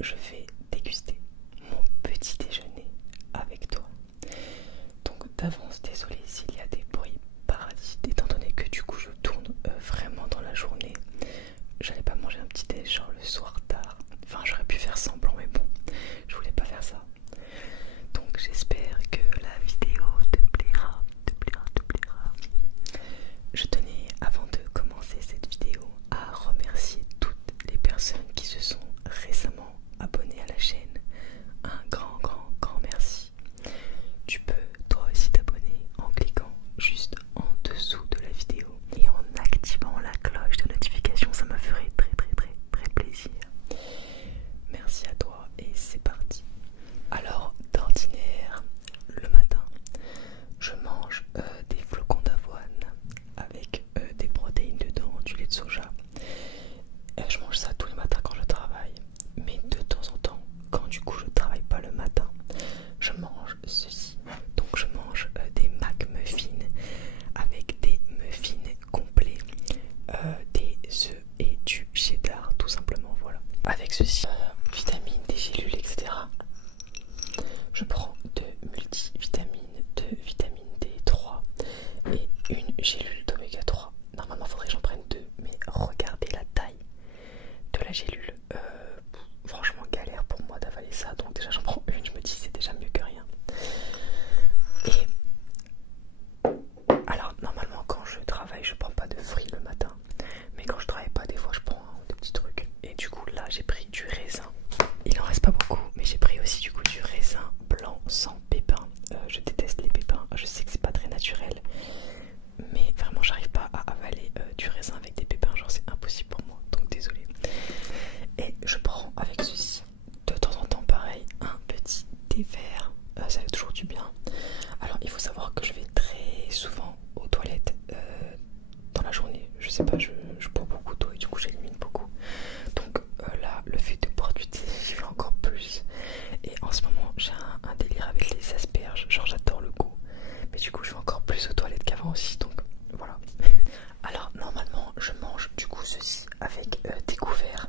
je vais déguster mon petit déjeuner avec toi. Donc d'avance, désolé s'il y a des bruits parasites, étant donné que du coup je tourne vraiment dans la journée. J'allais pas manger un petit déj genre le soir tard. Enfin j'aurais pu faire semblant mais bon, je voulais pas faire ça. Donc j'espère que la vidéo te plaira, te plaira, te plaira. Je tenais avant de commencer cette vidéo à remercier toutes les personnes qui se sont récemment abonnées à la chaîne. Un grand merci. Tu peux toi aussi t'abonner en cliquant juste en dessous de la vidéo et en activant la cloche de notification, ça me ferait très plaisir. Merci à toi et c'est parti. Alors d'ordinaire, le matin, je mange des flocons d'avoine avec des protéines dedans, du lait de soja. Je mange ça tous les matins quand je travaille, mais de temps en temps, quand du coup je travaille pas le matin, je mange ceci. Donc je mange des McMuffins avec des muffins complets, des œufs et du cheddar tout simplement, voilà. Avec ceci, vitamines, des gélules, etc. Je prends de multivitamines, de vitamine D3 et une gélule d'oméga 3. Normalement faudrait que j'en prenne deux, mais regardez la taille de la gélule. Franchement galère pour moi d'avaler ça, donc déjà j'en prends une, je me dis c'est déjà mieux que rien. Et alors normalement quand je travaille je prends pas de fruits le matin, mais quand je travaille pas des fois je prends des petits trucs. Et du coup là j'ai pris du raisin, il en reste pas beaucoup, mais j'ai pris aussi du coup du raisin blanc sans pépins. Je déteste les pépins, je sais que c'est pas très naturel, mais vraiment j'arrive pas à avaler du raisin avec des pépins, genre c'est impossible pour moi, donc désolé. Et je prends avec ceci de temps en temps pareil un petit thé vert, ça fait toujours du bien. Alors il faut savoir que je vais très souvent aux toilettes dans la journée, je sais pas, je bois beaucoup d'eau et du coup j'élimine beaucoup. Donc là le fait de boire du thé j'y vais encore plus. Et en ce moment j'ai un délire avec les asperges, genre j'adore le goût, mais du coup je vais encore plus aux toilettes qu'avant aussi, donc voilà. Alors normalement je mange du coup ceci avec des couverts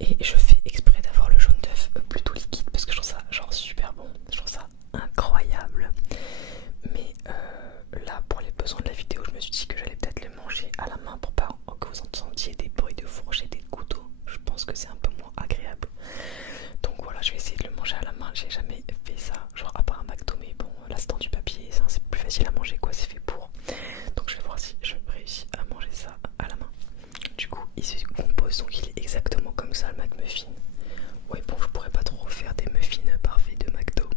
et je fais exprès d'avoir le jaune d'œuf plutôt liquide parce que je trouve ça genre super bon, je trouve ça incroyable. Mais là pour les besoins de la vidéo je me suis dit que j'allais peut-être le manger à la main pour pas que vous entendiez des bruits de fourchette et de couteau. Je pense que c'est un peu moins agréable, donc voilà, je vais essayer de le manger à la main. J'ai jamais fait ça, genre à part un McDo, mais bon là c'est dans du papier, c'est plus facile à manger quoi, c'est fait pour. Donc je vais voir si je réussis à manger ça à la main. Du coup il se compose, donc il est exactement comme ça le McMuffin. Ouais bon, je pourrais pas trop faire des muffins parfaits de McDo.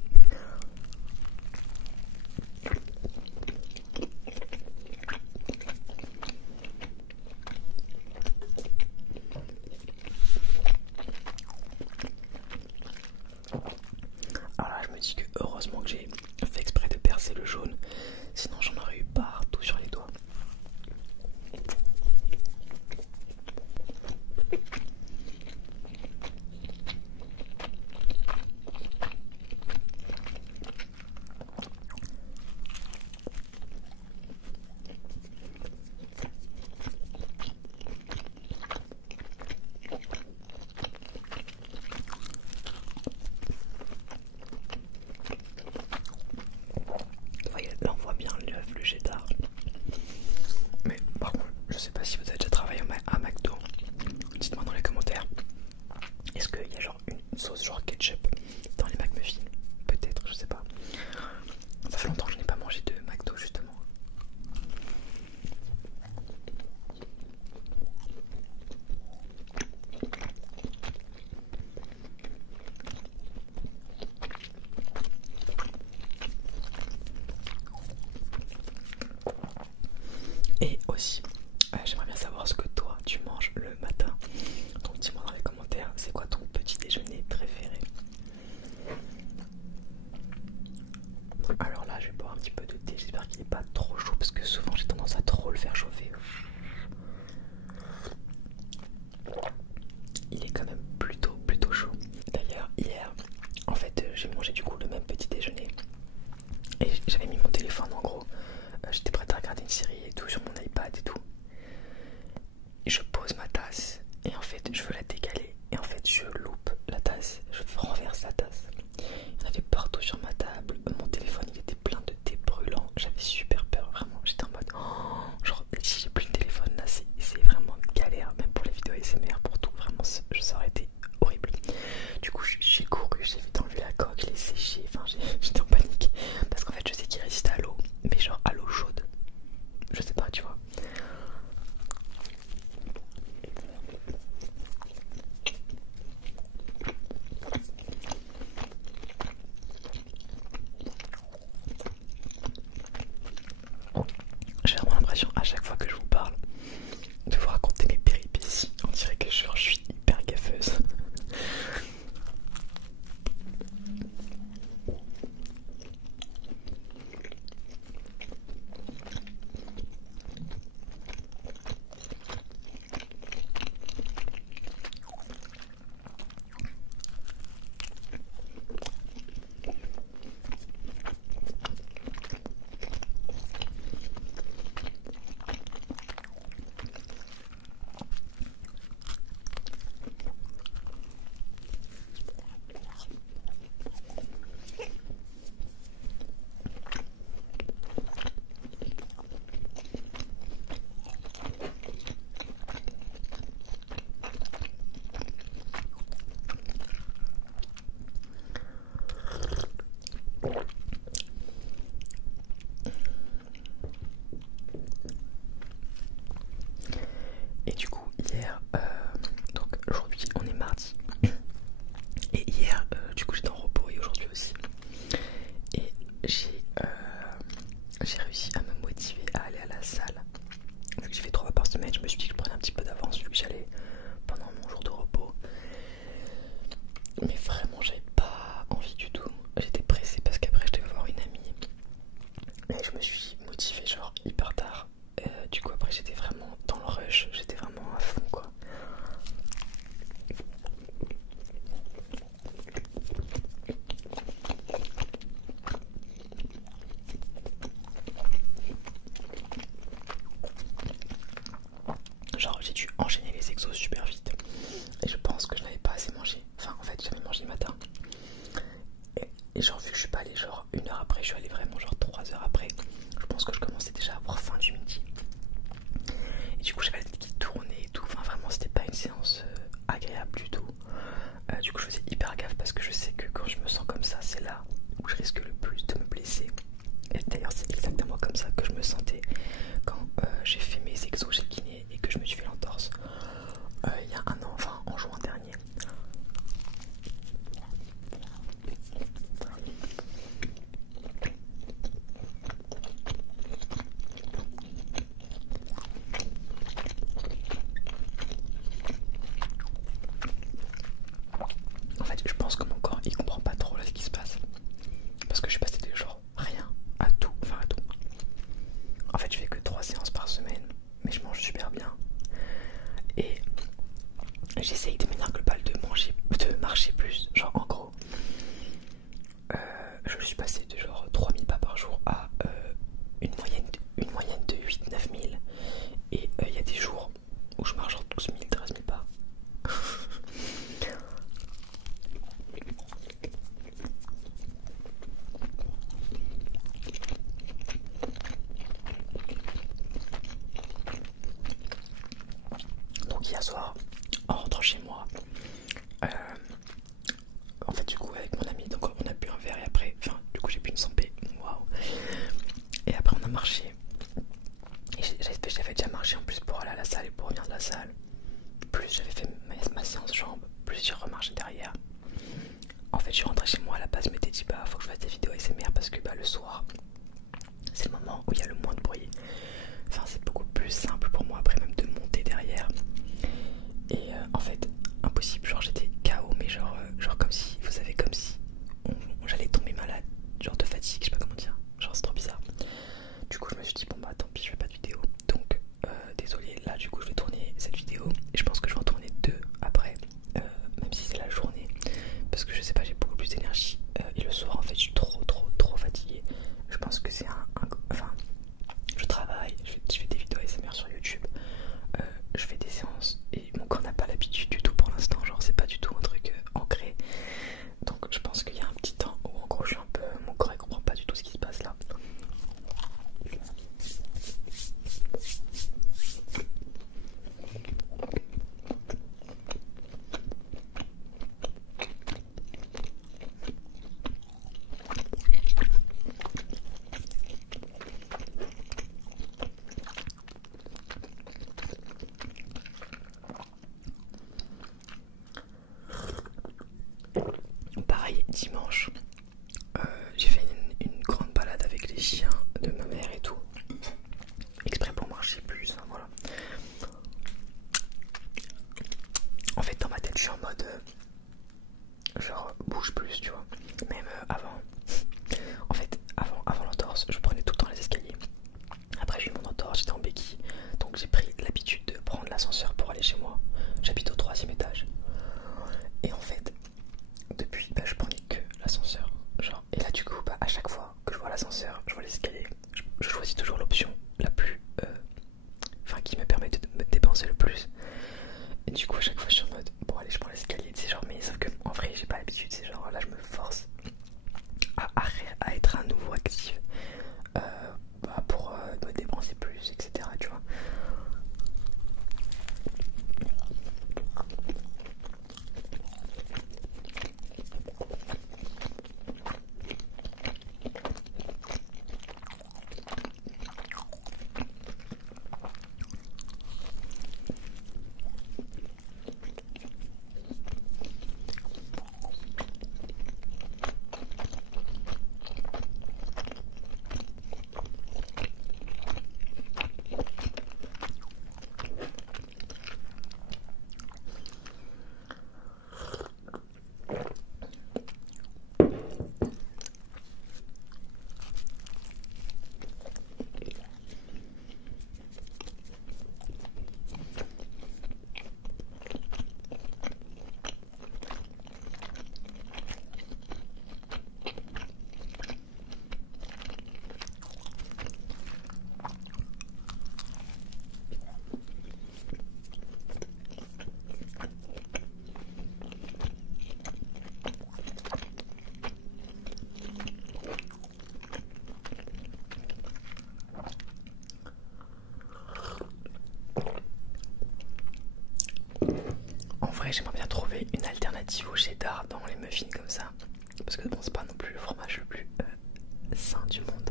Alors là je me dis que heureusement que j'ai fait exprès de percer le jaune, sinon j'en aurais eu partout sur les doigts. Là on voit bien l'œuf, le cheddar. Mais par contre, je sais pas si vous avez déjà travaillé à McDo. Dites-moi dans les commentaires. Est-ce qu'il y a genre une sauce genre ketchup dans les McMuffins? Peut-être, je sais pas. Ça fait longtemps que je n'ai pas mangé de McDo justement. Et aussi, j'aimerais bien savoir ce que toi tu manges le matin. Donc dis-moi dans les commentaires, c'est quoi ton petit déjeuner préféré? ça aurait été horrible. Du coup j'ai couru, j'ai vite enlevé la coque, je l'ai séché, enfin j'étais en panique parce qu'en fait je sais qu'il résiste à l'eau, mais genre à l'eau chaude, je sais pas, tu vois. J'ai vraiment l'impression à chaque fois que je vous parle de vous raconter mes péripéties. On dirait que je suis hyper gaffeuse. Et du coup hier, donc aujourd'hui on est mardi, et hier du coup j'étais en repos et aujourd'hui aussi, et j'ai réussi à me motiver à aller à la salle. Vu que j'ai fait 3 fois par semaine, je me suis dit que je prenais un petit peu d'avance vu que j'allais pendant mon jour de repos. Mais vraiment j'avais pas envie du tout, j'étais pressée parce qu'après je devais voir une amie. Mais je me suis motivée genre hyper tard. Du coup après j'étais vraiment dans le rush, j'étais vraiment à fond quoi. Genre j'ai dû enchaîner les exos super vite. Et je pense que je n'avais pas assez mangé. Enfin en fait j'avais mangé le matin. Et genre vu que je suis pas allée genre 1 heure après, je suis allée vraiment genre 3 heures après. Je pense que je commençais déjà à avoir faim du midi. Et du coup j'avais la tête qui tournait et tout. Enfin vraiment c'était pas une séance agréable du tout. Du coup je faisais hyper gaffe parce que je sais que quand je me sens comme ça, c'est là où je risque le plus de me blesser. Et d'ailleurs c'est exactement comme ça que je me sentais quand j'ai fait mes exos chez le kiné et que je me suis fait l'entorse il y a 1 an, enfin en juin dernier. En fait je pense que mon corps il comprend pas trop là ce qui se passe. Parce que je suis passé de genre rien à tout, enfin à tout. En fait je fais que 3 séances par semaine, mais je mange super bien. Et j'essaye de m'énerver de marcher plus. Genre en gros, je suis passé de genre 3000 pas par jour à une moyenne de 8-9 000. Et il y a des jours où je marche genre 12 000-13 000 pas. Donc hier soir, en rentrant chez moi, en fait du coup avec mon ami, donc on a bu un verre et après, enfin du coup j'ai bu une santé, waouh. Et après on a marché. Et j'avais déjà marché en plus pour aller à la salle et pour revenir de la salle. Plus j'avais fait ma séance jambes, plus j'ai remarché derrière. En fait je suis rentré chez moi, à la base je m'étais dit bah faut que je fasse des vidéos ASMR parce que bah le soir c'est le moment où il y a le moins de bruit. Enfin c'est beaucoup plus simple pour moi après même de monter derrière. Et en fait impossible, genre j'étais KO mais genre comme si, vous savez comme si j'allais tomber malade, genre de fatigue, je sais pas comment dire, genre c'est trop bizarre. Du coup je me suis dit bon bah tant pis je fais pas de vidéo. Donc désolé, là du coup je vais tourner cette vidéo et je pense que je vais en tourner 2 après, même si c'est la journée. Parce que je sais pas, j'ai beaucoup plus d'énergie mode genre bouge plus, tu vois. Même avant, en fait, avant l'entorse, je prenais tout le temps les escaliers. Après, j'ai eu mon entorse, j'étais en béquille, donc j'ai pris l'habitude de prendre l'ascenseur pour aller chez moi. J'habite au 3e étage. Et en fait, depuis, bah, je prenais que l'ascenseur. Genre, et là, du coup, bah, à chaque fois que je vois l'ascenseur, je vois les escaliers, je choisis toujours l'option la plus. Enfin, qui me permet de me dépenser le plus. Et du coup, à chaque fois, je suis en mode bon, allez, je prends l'escalier, tu sais, genre, mais sauf que en vrai, j'ai pas l'habitude, c'est genre là, je me force à être à nouveau actif bah, pour me dépenser plus, etc. Tu vois. En vrai, j'aimerais bien trouver une alternative au cheddar dans les muffins comme ça. Parce que bon, c'est pas non plus le fromage le plus sain du monde.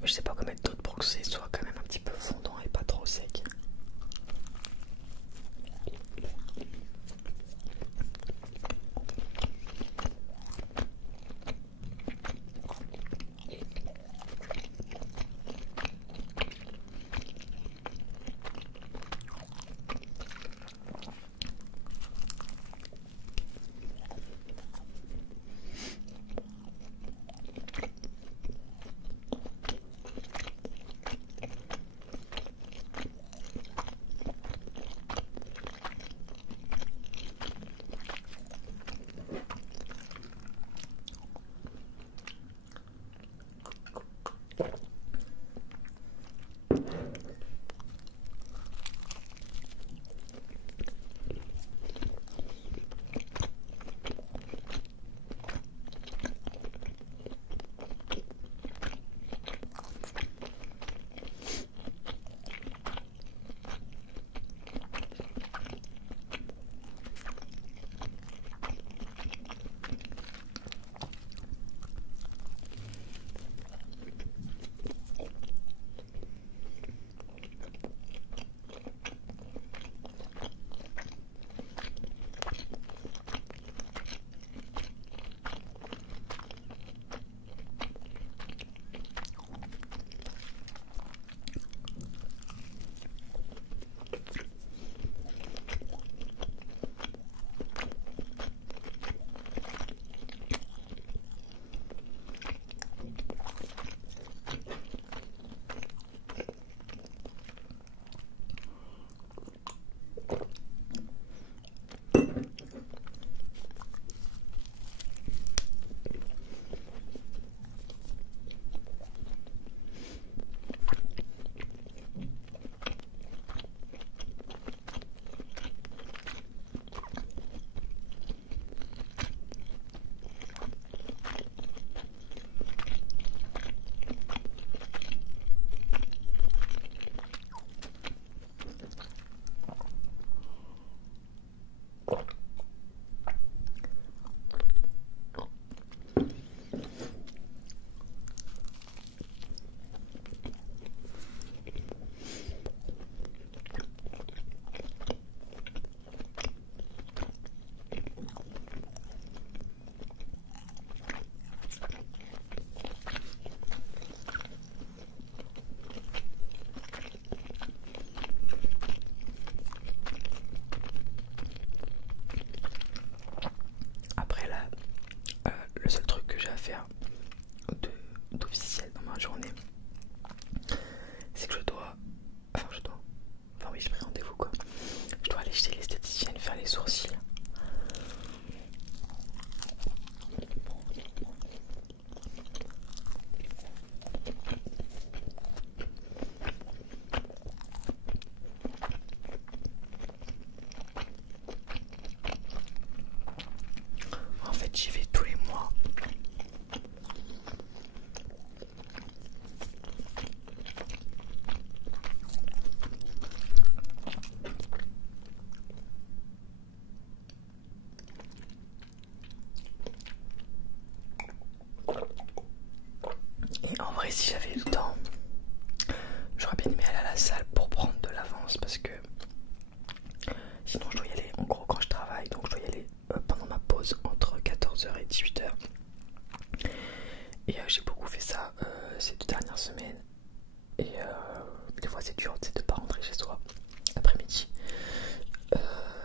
Mais je sais pas comment mettre d'autre pour que ce soit quand même un petit peu fondant et pas trop sec.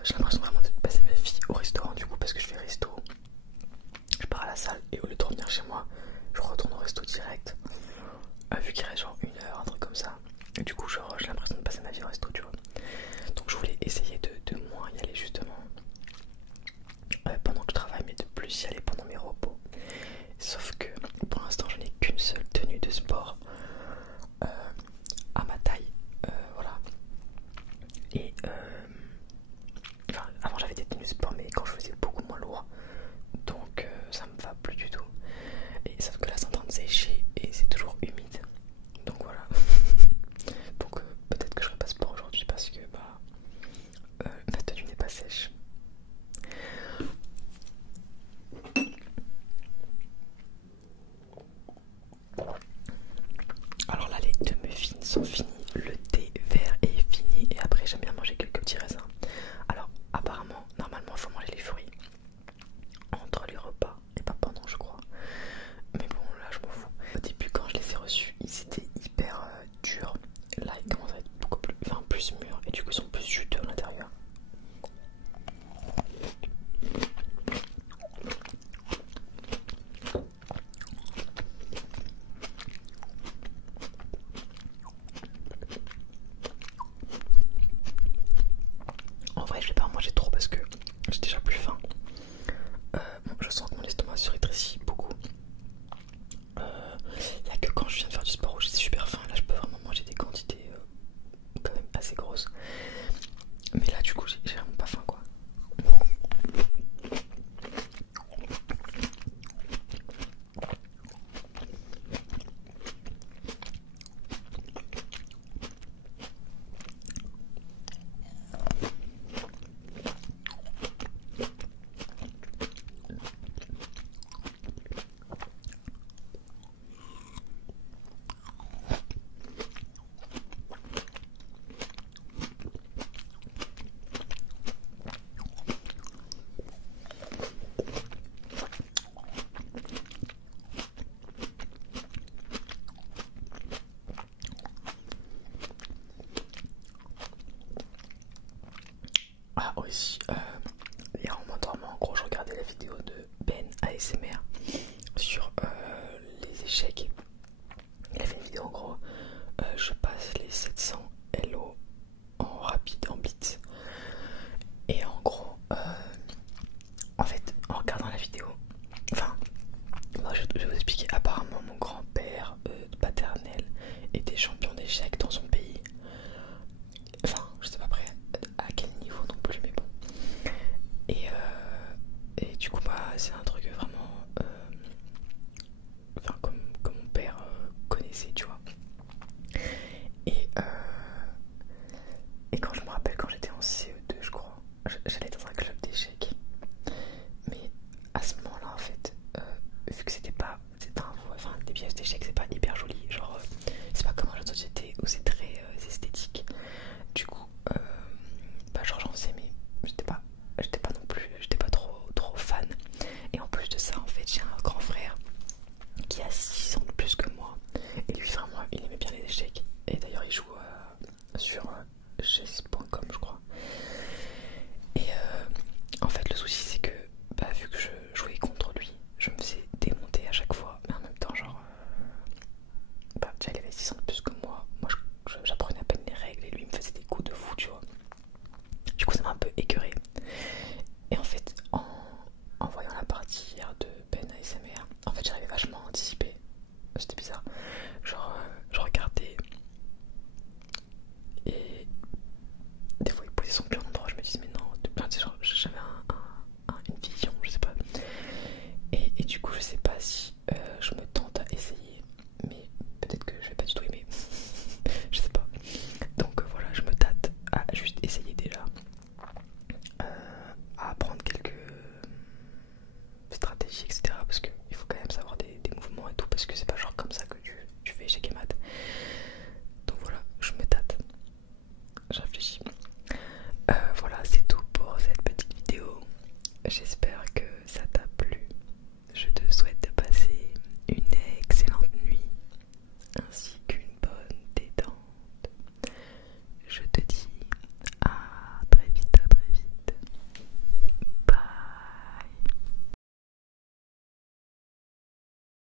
j'ai l'impression vraiment de passer ma vie au restaurant du coup, parce que je fais resto, je pars à la salle et au lieu de revenir chez moi, je retourne au resto direct, vu qu'il reste genre 1 heure, un truc comme ça. Et du coup j'ai l'impression de passer ma vie au resto, tu vois. Donc je voulais essayer de moins y aller justement pendant que je travaille, mais de plus y aller pendant mes repos. Sauf que pour l'instant je n'ai qu'une seule tenue de sport à ma taille, voilà. Et enfin, avant j'avais des tenues de sport, mais quand je faisais beaucoup moins lourd, donc ça me va plus du tout. Et sauf que là c'est en train de sécher et c'est toujours humide, donc voilà. Donc peut-être que je ferai pas sport aujourd'hui parce que bah ma tenue n'est pas sèche. Alors là les deux muffins sont finis, le thé vert est fini et après j'aime bien manger quelques petits raisins. Alors apparemment normalement il faut manger les fruits entre les repas et pas pendant, je crois. Mais bon là je m'en fous. Au début quand je les ai reçus ils étaient hyper durs. Là ils commencent à être beaucoup plus, enfin plus mûrs et du coup ils sont plus juteux à l'intérieur. En vrai je vais pas en manger trop parce que j'ai déjà plus faim. Bon, je sens que mon estomac se rétrécit beaucoup. Il n'y a que quand je viens de faire du sport où j'ai super faim, là je peux vraiment manger des quantités quand même assez grosses. Mais là du coup j'ai vraiment pas faim quoi. Ah aussi, hier en m'endormant, en gros je regardais la vidéo de Ben ASMR sur les échecs. Il a fait une vidéo en gros, je passe les 700 LO en rapide, en blitz. Et en gros, en fait, en regardant la vidéo, enfin, moi je vais vous expliquer, apparemment mon grand-père paternel était champion d'échecs dans son pays. Enfin, je sais pas après à quel niveau non plus, mais bon. Et du coup, bah, c'est un truc vraiment. Enfin, comme mon père connaissait, tu vois. Et, et quand je me rappelle, quand j'étais en CE2, je crois, j'allais dans un club d'échecs. Mais à ce moment-là, en fait, vu que c'était pas. Enfin, des pièces d'échecs, c'est pas hyper joli. Genre, c'est pas comme un jeu de société où c'est très esthétique. Du coup, bah genre j'en faisais mais j'étais pas non plus, j'étais pas trop fan. Et en plus de ça en fait j'ai un grand frère qui a 6 ans de plus que moi. Et lui vraiment il aimait bien les échecs. Et d'ailleurs il joue sur chess.com je crois. Et en fait le souci c'est que bah, vu que je jouais contre lui, je me faisais démonter à chaque fois. Mais en même temps genre bah déjà il avait 6 ans de plus que moi. Moi j'apprenais à peine les règles et lui il me faisait des coups de fou tu vois. Du coup ça m'a un peu écœuré.